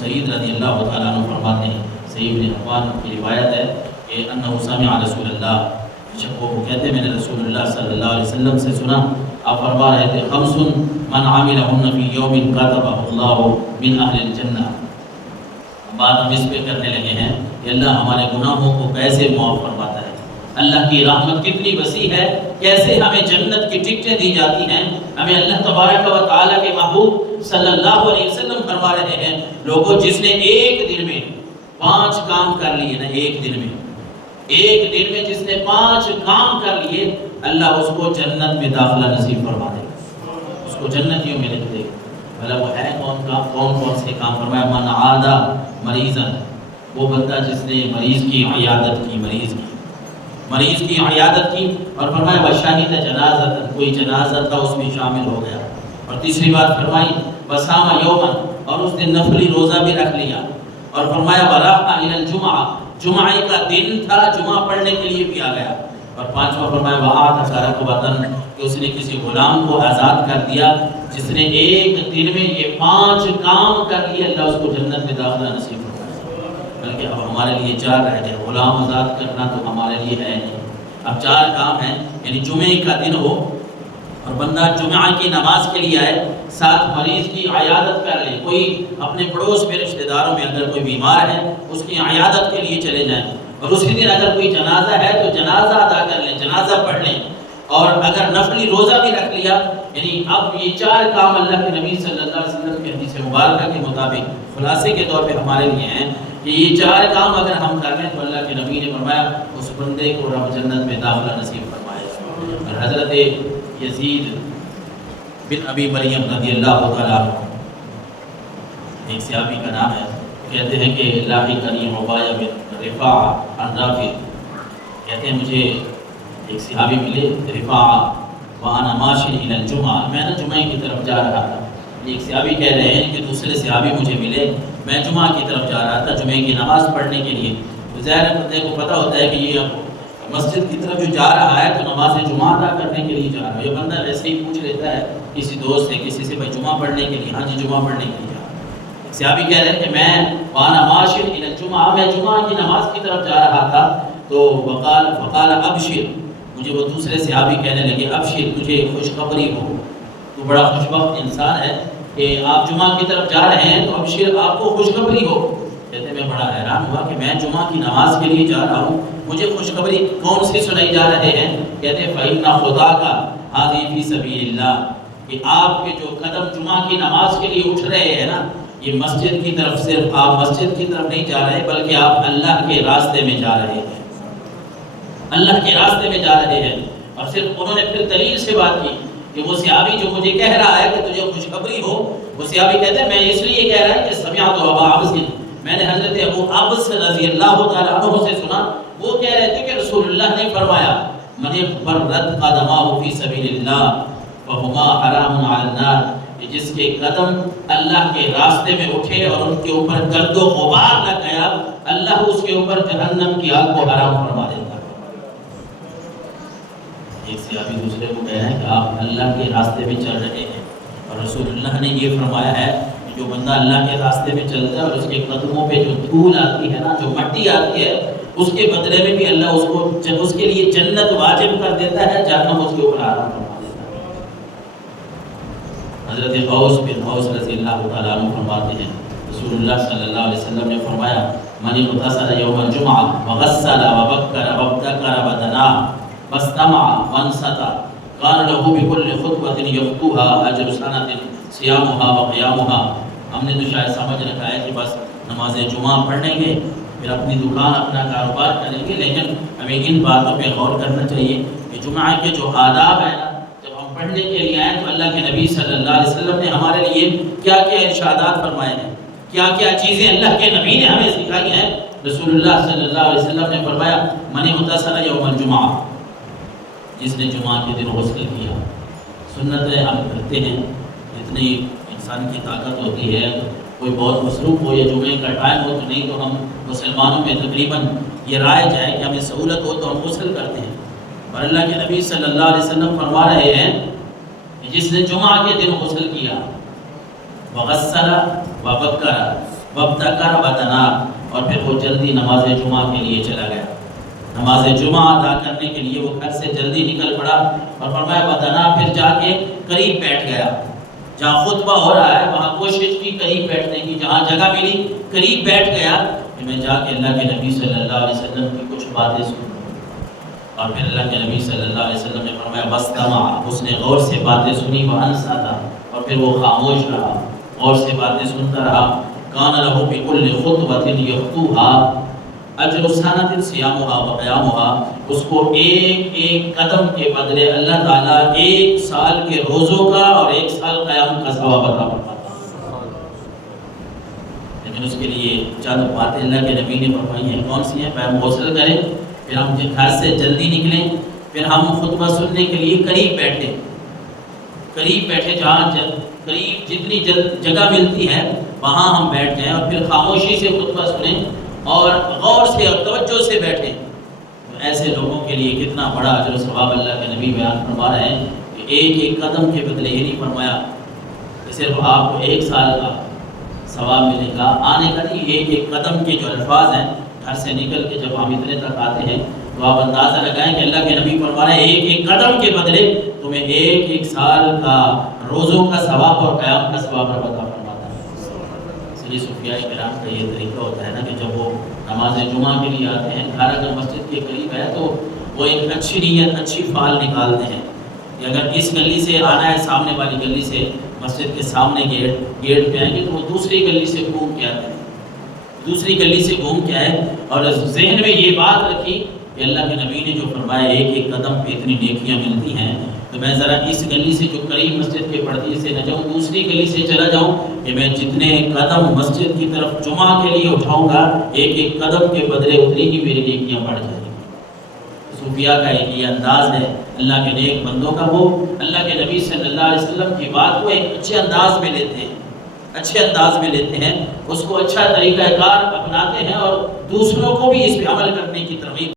سعید رضی اللہ تعالیٰ عنہ فرماتے ہیں، صحیح ابن حبان کی روایت ہے کہ انہ سمع رسول اللہ، وہ کہتے ہیں میں نے رسول اللہ صلی اللہ علیہ وسلم سے سنا، آپ فرما رہے تھے خمس من عملہن فی یوم کتبہ اللہ من اہل الجنہ۔ بات ہم اس پہ کرنے لگے ہیں کہ اللہ ہمارے گناہوں کو کیسے معاف فرماتا ہے، اللہ کی رحمت کتنی وسیع ہے، کیسے ہمیں جنت کی ٹکٹیں دی جاتی ہیں۔ ہمیں اللہ تبارک و تعالیٰ کے محبوب صلی اللہ علیہ وسلم فرما رہے ہیں لوگوں جس نے ایک دن میں 5 کام کر لیے نا، ایک دن میں جس نے 5 کام کر لیے، اللہ اس کو جنت میں داخلہ نصیب فرما دے گا، اس کو جنتیوں میں لکھ دے گا۔ بھلا وہ ہے کون سے کام؟ فرمایا من عادہ مریضا، وہ بندہ جس نے مریض کی عیادت کی، اور فرمایا وشاہد جنازہ، کوئی جنازہ تھا اس میں شامل ہو گیا، اور تیسری بات فرمائی وصام یوما، اور اس دن نفلی روزہ بھی رکھ لیا، اور فرمایا وراح الی الجمعہ، جمعہ کا دن تھا، جمعہ پڑھنے کے لیے بھی آ گیا، اور پانچواں فرمایا وآت رقبۃ، کہ اس نے کسی غلام کو آزاد کر دیا، جس نے ایک دن میں یہ 5 کام کر لیے، اللہ اس کو جنت میں داخلہ نصیب فرمائے۔ بلکہ اب ہمارے لیے 4 رہ گئے، غلام آزاد کرنا تو ہمارے لیے ہے نہیں، اب 4 کام ہیں، یعنی جمعے کا دن ہو اور بندہ جمعہ کی نماز کے لیے آئے، ساتھ مریض کی عیادت کر لے، کوئی اپنے پڑوس میں رشتہ داروں میں اگر کوئی بیمار ہے اس کی عیادت کے لیے چلے جائیں، اور اسی دن اگر کوئی جنازہ ہے تو جنازہ ادا کر لیں، جنازہ پڑھ لیں، اور اگر نفلی روزہ بھی رکھ لیا، یعنی اب یہ 4 کام اللہ کے نبی صلی اللہ علیہ وسلم کی حدیث مبارکہ کے مطابق خلاصے کے طور پہ ہمارے لیے ہیں کہ یہ 4 کام اگر ہم کر لیں تو اللہ کے نبی نے فرمایا اس بندے کو رب جنت میں داخلہ نصیب فرمائے۔ اور حضرت یزید بن ابی مریم رضی اللہ تعالیٰ عنہ، ایک صحابی کا نام ہے، کہتے ہیں کہ لاحقنی عبایہ بن رفاعہ عن رافع، کہتے ہیں مجھے ایک صحابی ملے رفاعہ وانا ماشی الی الجمعہ، میں نے جمعہ کی طرف جا رہا تھا، ایک صحابی کہہ رہے ہیں کہ دوسرے صحابی مجھے ملے، میں جمعہ کی طرف جا رہا تھا جمعہ کی نماز پڑھنے کے لیے، ظاہر بندے کو پتہ ہوتا ہے کہ یہ مسجد کی طرف جو جا رہا ہے تو نماز جمعہ ادا کرنے کے لیے جا رہا ہے، یہ بندہ ویسے ہی پوچھ لیتا ہے کسی دوست سے کسی سے بھائی جمعہ پڑھنے کے لیے، ہاں جی جمعہ پڑھنے کے لیے جا رہا ہے۔ صحابی کہہ رہے ہیں کہ میں وانا ماشی الی الجمعہ، میں جمعہ کی نماز کی طرف جا رہا تھا، تو فقال ابشر، مجھے وہ دوسرے صحابی کہنے لگے ابشر، تجھے خوشخبری ہو، تو بڑا خوشبخت انسان ہے کہ آپ جمعہ کی طرف جا رہے ہیں تو ابشر آپ کو خوشخبری ہو۔ کہتے میں بڑا حیران ہوا کہ میں جمعہ کی نماز کے لیے جا رہا ہوں، مجھے خوشخبری کون سی سنائی جا رہے ہیں؟ کہتے ہیں فَإِنَّ خُدَاكَ هَذِهِ فِي سَبِيلِ اللَّهِ، کہ آپ کے جو قدم جمعہ کی نماز کے لیے اٹھ رہے ہیں نا، یہ مسجد کی طرف، صرف آپ مسجد کی طرف نہیں جا رہے بلکہ آپ اللہ کے راستے میں جا رہے ہیں، اللہ کے راستے میں جا رہے ہیں۔ اور صرف انہوں نے پھر دلیل سے بات کی کہ وہ صحابی جو مجھے کہہ رہا ہے کہ تجھے خوشخبری ہو، وہ صحابی کہتے ہیں میں اس لیے کہہ رہا ہوں کہ سمعت ابا عبس، میں نے حضرت ابو عبس رضی اللہ تعالیٰ عنہ سے سنا، وہ کہہ رہے تھے کہ رسول اللہ نے فرمایا من برت قدمہ فی سبیل اللہ فہما حرام علی النار، کہ جس کے قدم اللہ کے راستے میں اٹھے اور ان کے اوپر گرد و غبار نہ گیا، اللہ اس کے اوپر جہنم کی آگ کو حرام فرما دیتا ہے۔ ایک صحابی دوسرے کو کہہ رہے ہیں کہ آپ اللہ کے راستے میں چل رہے ہیں، اور رسول اللہ نے یہ فرمایا ہے کہ جو بندہ اللہ کے راستے میں چلتا ہے اور اس کے قدموں پہ جو دھول آتی ہے نا، جو مٹی آتی ہے، اس کے بدلے میں بھی اللہ اس کو اس کے لیے جنت واجب کر دیتا ہے، جہنم اس کے اوپر حرام فرما دیتا ہے۔ حضرت غوث بن غوث رضی اللہ تعالیٰ عنہ فرماتے ہیں رسول اللہ صلی اللہ علیہ وسلم نے فرمایا من اغتسل یوم الجمعہ وغسل وبکر وابتکر ودنا واستمع وانصت کان له بكل خطوة یخطوها اجر سنة صیامها وقیامها۔ ہم نے تو شاید سمجھ رکھا ہے کہ بس نماز جمعہ پڑھیں گے پھر اپنی دکان اپنا کاروبار کریں گے، لیکن ہمیں ان باتوں پہ غور کرنا چاہیے کہ جمعہ کے جو آداب ہیں نا، جب ہم پڑھنے کے لیے آئیں تو اللہ کے نبی صلی اللہ علیہ وسلم نے ہمارے لیے کیا کیا ارشادات فرمائے ہیں، کیا کیا چیزیں اللہ کے نبی نے ہمیں سکھائی ہیں۔ رسول اللہ صلی اللہ علیہ وسلم نے فرمایا من اغتسل یوم الجمعہ، جس نے جمعہ کے دن غسل کیا۔ سنتیں ہم کرتے ہیں، اتنی انسان کی طاقت ہوتی ہے، کوئی بہت مصروف ہو یا جمعے کا ٹائم ہو تو نہیں تو ہم مسلمانوں میں تقریباً یہ رائج ہے کہ ہمیں سہولت ہو تو ہم غسل کرتے ہیں، اور اللہ کے نبی صلی اللہ علیہ وسلم فرما رہے ہیں کہ جس نے جمعہ کے دن غسل کیا وغسل وبکر، وابتکر ودنا، اور پھر وہ جلدی نماز جمعہ کے لیے چلا گیا، نماز جمعہ ادا کرنے کے لیے وہ گھر سے جلدی نکل پڑا، اور فرمایا ودنا، پھر جا کے قریب بیٹھ گیا، جہاں خطبہ ہو رہا ہے وہاں کوشش کی قریب بیٹھنے کی، جہاں جگہ ملی قریب بیٹھ گیا کہ میں جا کے اللہ کے نبی صلی اللہ علیہ وسلم کی کچھ باتیں سنوں۔ اور پھر اللہ کے نبی صلی اللہ علیہ وسلم نے فرمایا وَاسْتَمَعَ، اس نے غور سے باتیں سنی، وَأَنصَتَ، اور پھر وہ خاموش رہا، غور سے باتیں سنتا رہا۔ كَانَ لَهُ بِكُلِّ خُطْبَةٍ يَخْطُوهَا اجر سنۃ صیامها وقیامها، اس کو ایک ایک قدم کے بدلے اللہ تعالیٰ ایک سال کے روزوں کا اور ایک سال قیام کا ثواب عطا فرماتا ہے۔ لیکن اس کے لیے چند باتیں اللہ کے نبی نے فرمائی ہیں، کون سی ہیں؟ پہلے ہم غسل کریں، پھر ہم گھر سے جلدی نکلیں، پھر ہم خطبہ سننے کے لیے قریب بیٹھے، جہاں قریب جتنی جگہ ملتی ہے وہاں ہم بیٹھ جائیں، اور پھر خاموشی سے خطبہ سنیں اور غور سے اور توجہ سے بیٹھیں۔ تو ایسے لوگوں کے لیے کتنا بڑا اجر و ثواب اللہ کے نبی بیان فرما رہے ہیں کہ ایک ایک قدم کے بدلے، یہ نہیں فرمایا کہ صرف آپ کو ایک سال کا ثواب ملے گا آنے کا، نہیں، ایک ایک قدم کے جو الفاظ ہیں، گھر سے نکل کے جب ہم اتنے تک آتے ہیں تو آپ اندازہ لگائیں کہ اللہ کے نبی فرما رہے ہیں ایک ایک قدم کے بدلے تمہیں ایک ایک سال کا روزوں کا ثواب اور قیام کا ثواب عطا فرماتا ہے۔ اس لیے صوفیاء کرام کا یہ طریقہ ہوتا ہے نا کہ جب وہ نماز جمعہ کے لیے آتے ہیں، گھر اگر مسجد کے قریب ہے تو وہ ایک اچھی نیت، اچھی فعال نکالتے ہیں کہ اگر اس گلی سے آنا ہے، سامنے والی گلی سے مسجد کے سامنے گیٹ پہ آئیں گے تو وہ دوسری گلی سے گھوم کے آتے ہیں، دوسری گلی سے گھوم کے آئے، اور ذہن میں یہ بات رکھی کہ اللہ کے نبی نے جو فرمایا ایک ایک قدم پہ اتنی نیکیاں ملتی ہیں، تو میں ذرا اس گلی سے جو قریب مسجد کے پردے سے نہ جاؤں، دوسری گلی سے چلا جاؤں کہ میں جتنے قدم مسجد کی طرف جمعہ کے لیے اٹھاؤں گا، ایک ایک قدم کے بدلے اتنی ہی میری نیکیاں بڑھ جائیں گی۔ صوفیاء کا ایک یہ انداز ہے اللہ کے نیک بندوں کا، وہ اللہ کے نبی صلی اللہ علیہ وسلم کی بات کو ایک اچھے انداز میں لیتے ہیں، اس کو اچھا طریقہ کار اپناتے ہیں، اور دوسروں کو بھی اس پہ عمل کرنے کی ترغیب